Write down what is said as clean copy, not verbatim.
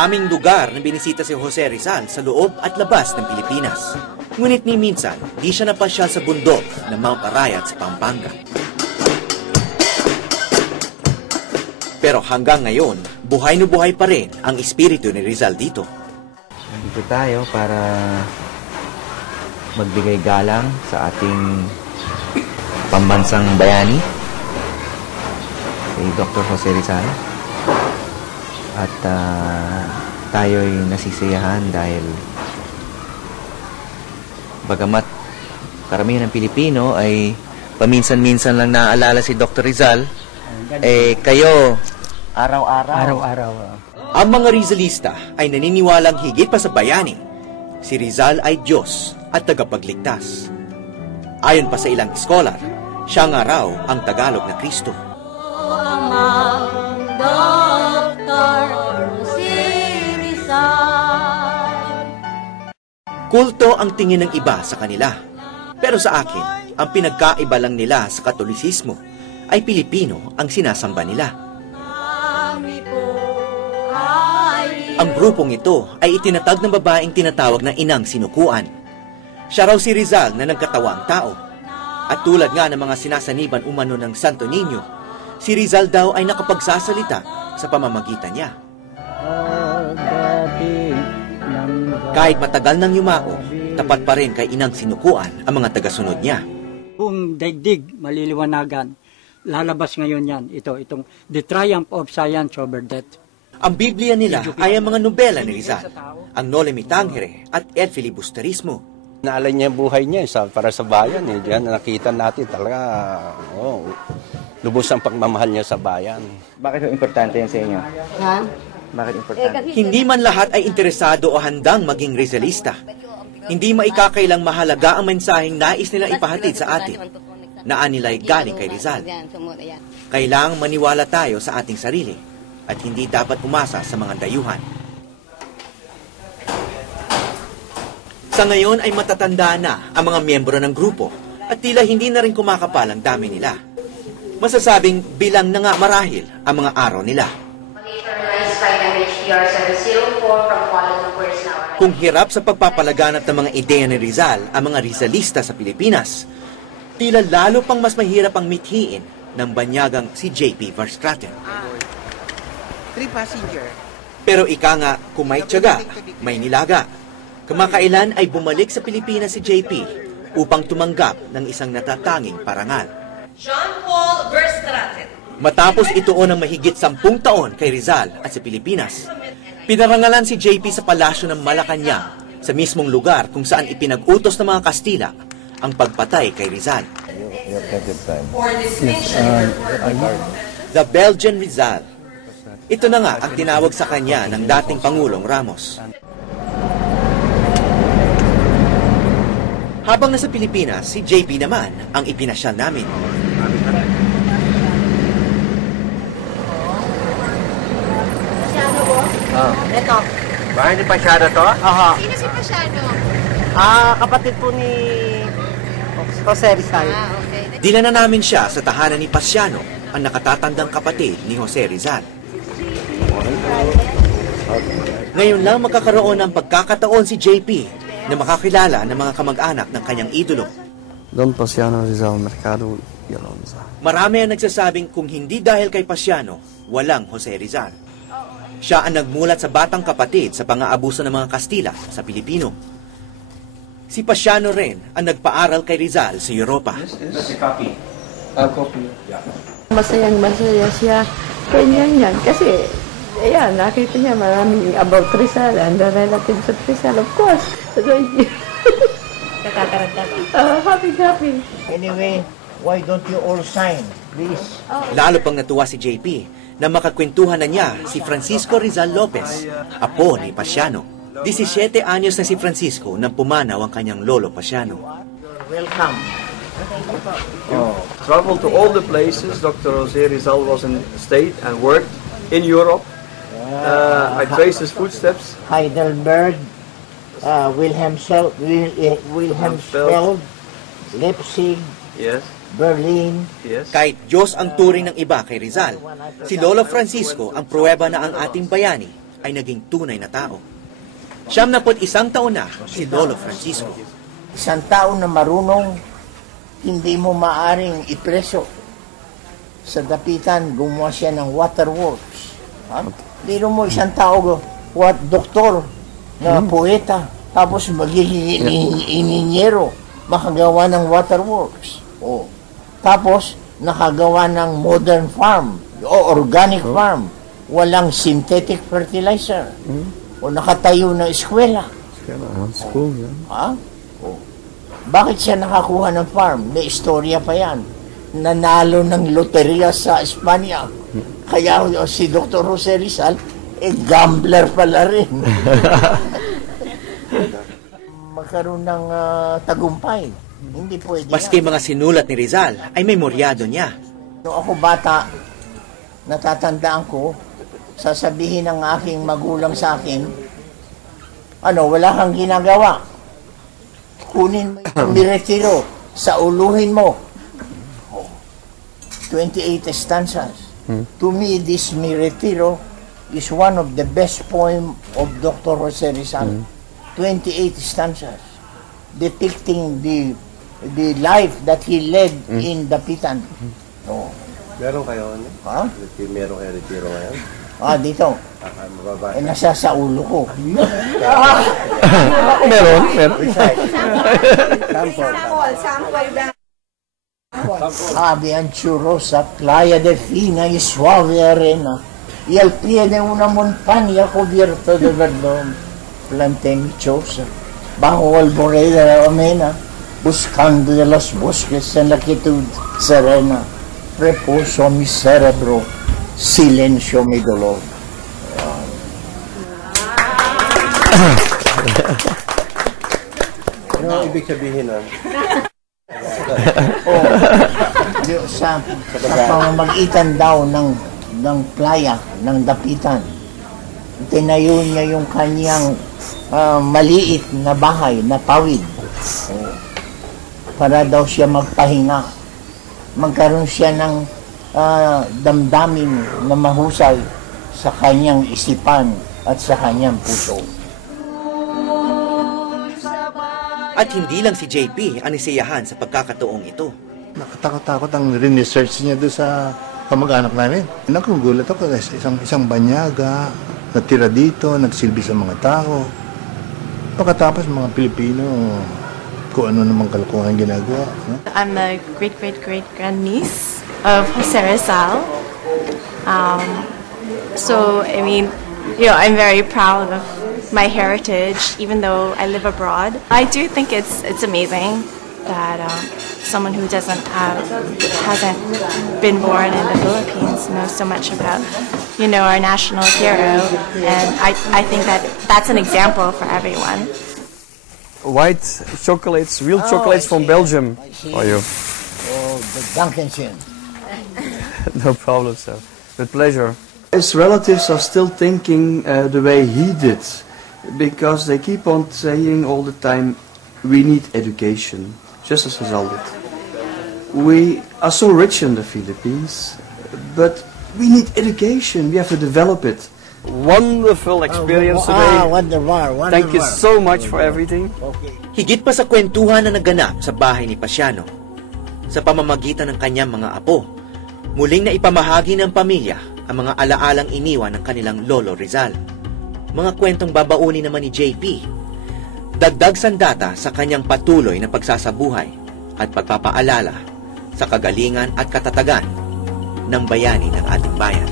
Maraming lugar na binisita si Jose Rizal sa loob at labas ng Pilipinas. Ngunit ni minsan, di siya napasyal sa bundok ng Mount Arayat sa Pampanga. Pero hanggang ngayon, buhay na buhay pa rin ang espiritu ni Rizal dito. Nandito tayo para magbigay galang sa ating pambansang bayani, si Dr. Jose Rizal. At tayo'y nasisiyahan dahil bagamat karamihan ng Pilipino ay paminsan-minsan lang naaalala si Dr. Rizal, kayo araw-araw. Ang mga Rizalista ay naniniwalang higit pa sa bayani, si Rizal ay Diyos at tagapagligtas. Ayon pa sa ilang scholar, siya nga raw ang Tagalog na Kristo. Kulto ang tingin ng iba sa kanila. Pero sa akin, ang pinagkaiba lang nila sa Katolisismo ay Pilipino ang sinasamba nila. Ang grupong ito ay itinatag ng babaeng tinatawag na Inang Sinukuan. Siya raw si Rizal na nagkatawang tao. At tulad nga ng mga sinasaniban umano ng Santo Niño, si Rizal daw ay nakapagsasalita sa pamamagitan niya. Kahit matagal nang yumao, tapat pa rin kay Inang Sinukuan ang mga tagasunod niya. Kung daigdig maliliwanagan, lalabas ngayon yan, itong The Triumph of Science Over Death. Ang Biblia nila ay ang mga nobela ni Rizal, ang Noli Me Tangere at El Filibusterismo. Naalala niya buhay niya para sa bayan. Diyan nakita natin talaga, lubos ang pagmamahal niya sa bayan. Bakit importante yan sa inyo? Ha? Bakit importante? Hindi man lahat ay interesado o handang maging Rizalista. Hindi maikakailang mahalaga ang mensaheng nais nilang ipahatid sa atin, na anila'y galing kay Rizal. Kailangang maniwala tayo sa ating sarili at hindi dapat umasa sa mga dayuhan. Sa ngayon ay matatanda na ang mga miyembro ng grupo at tila hindi na rin kumakapal ang dami nila. Masasabing bilang na nga marahil ang mga araw nila. Kung hirap sa pagpapalaganap ng mga ideya ni Rizal ang mga Rizalista sa Pilipinas, tila lalo pang mas mahirap ang mithiin ng banyagang si J.P. Verstraeten. 3 passenger. Pero ika nga, kung may tiyaga, may nilaga. Kamakailan ay bumalik sa Pilipinas si JP upang tumanggap ng isang natatanging parangal. Jean-Paul Verstraeten. Matapos ituon ng mahigit 10 taon kay Rizal at sa Pilipinas, pinarangalan si JP sa palasyo ng Malacanang sa mismong lugar kung saan ipinag-utos ng mga Kastila ang pagpatay kay Rizal. The Belgian Rizal. Ito na nga ang tinawag sa kanya ng dating Pangulong Ramos. Habang nasa Pilipinas, si JP naman ang ipinasyal namin. Ito. Bakit ni Pasyano to? Aha. Sino si Pasiano? Kapatid po ni Jose Rizal. Okay. Dila na namin siya sa tahanan ni Pasiano, ang nakatatandang kapatid ni Jose Rizal. Ngayon lang magkakaroon ng pagkakataon si JP na makakilala ng mga kamag-anak ng kanyang idolo. Don Pasiano Rizal Mercado y Alonza. Marami ang nagsasabing kung hindi dahil kay Pasiano, walang Jose Rizal. Siya ang nagmulat sa batang kapatid sa pang-aabuso ng mga Kastila sa Pilipino. Si Pasiano rin ang nagpaaral kay Rizal sa Europa. Masayang-masaya siya. Ganyan yan. Kasi, ayan, nakita niya maraming about Rizal and the relatives of Rizal, of course. Nakakaranta ba? Happy. Anyway, why don't you all sign, please? Lalo pang natuwa si JP na makakwentuhan na niya si Francisco Rizal Lopez, apo ni Pasiano. 17 anyos na si Francisco nang pumanaw ang kanyang lolo Pasiano. Welcome. Traveled to all the places. Dr. Jose Rizal was in stayed and worked in Europe. I traced his footsteps. Heidelberg, Wilhelmsfeld, Leipzig, Yes. Berlin. Yes. Kahit Diyos ang turing ng iba kay Rizal, si Lolo Francisco ang pruweba na ang ating bayani ay naging tunay na tao. 71 taon na si Lolo Francisco. Isang tao na marunong, hindi mo maaring ipreso. Sa Dapitan, gumawa siya ng waterworks. Biro mo isang tao, doktor, na poeta, tapos magiging ininyero, makagawa ng waterworks. Tapos, nakagawa ng modern farm, o organic farm, walang synthetic fertilizer. O nakatayo ng eskwela. School, yan. Bakit siya nakakuha ng farm? May istorya pa yan. Nanalo ng loteriya sa Espanya. Kaya si Dr. Jose Rizal, gambler pala rin. Magkaroon ng tagumpay. Hindi pwede. Maski mga sinulat ni Rizal ay memoryado niya. Nung ako bata, natatandaan ko, sasabihin ng aking magulang sa akin, wala kang ginagawa. Kunin mo yung miretiro, sauluhin mo. 28 stanzas. To me, this miretiro is one of the best poem of Dr. Jose Rizal. 28 stanzas depicting the life that he led in Dapitan. Meron kayo, meron kayo retiro ngayon? Dito. Nasa sa ulo ko. Meron. Avianchurosa, playa de fina y suave arena, y al pie de una montaña cubierta de verdón, planté mi choza, bajo alborada de la amena, buscando de los bosques en la quietud serena, reposo mi cerebro, silencio mi dolor. Ano ibig sabihin nun? Sa pamamagitan daw ng playa, ng Dapitan, tinayo niya yung kanyang maliit na bahay, na pawid. Para daw siya magpahinga. Magkaroon siya ng damdamin na mahusay sa kanyang isipan at sa kanyang puso. At hindi lang si JP ang nisiyahan sa pagkakataong ito. Nakatakot-takot ang research niya doon sa kamag-anak namin. Nakugulat ako kasi isang banyaga, natira dito, nagsilbi sa mga tao. Pagkatapos mga Pilipino, kung ano namang kalukuhan ginagawa. I'm the great-great-great-grandniece of Jose Rizal. So, I mean, I'm very proud of my heritage, even though I live abroad. I do think it's amazing that someone who hasn't been born in the Philippines knows so much about, our national hero, and I think that's an example for everyone. White chocolates, real chocolates from Belgium. For you. The Duncanson. No problem, sir. With pleasure. His relatives are still thinking the way he did, because they keep on saying all the time, we need education, just as Rizal did. We are so rich in the Philippines, but we need education, we have to develop it. Wonderful experience today. Wonderful. Thank you so much for everything. Higit pa sa kwentuhan na naganap sa bahay ni Pasiano, sa pamamagitan ng kanyang mga apo, muling na ipamahagi ng pamilya ang mga alaalang iniwan ng kanilang Lolo Rizal. Mga kwentong babaunin naman ni JP, dagdag sandata sa kanyang patuloy na pagsasabuhay at pagpapaalala sa kagalingan at katatagan ng bayani ng ating bayan.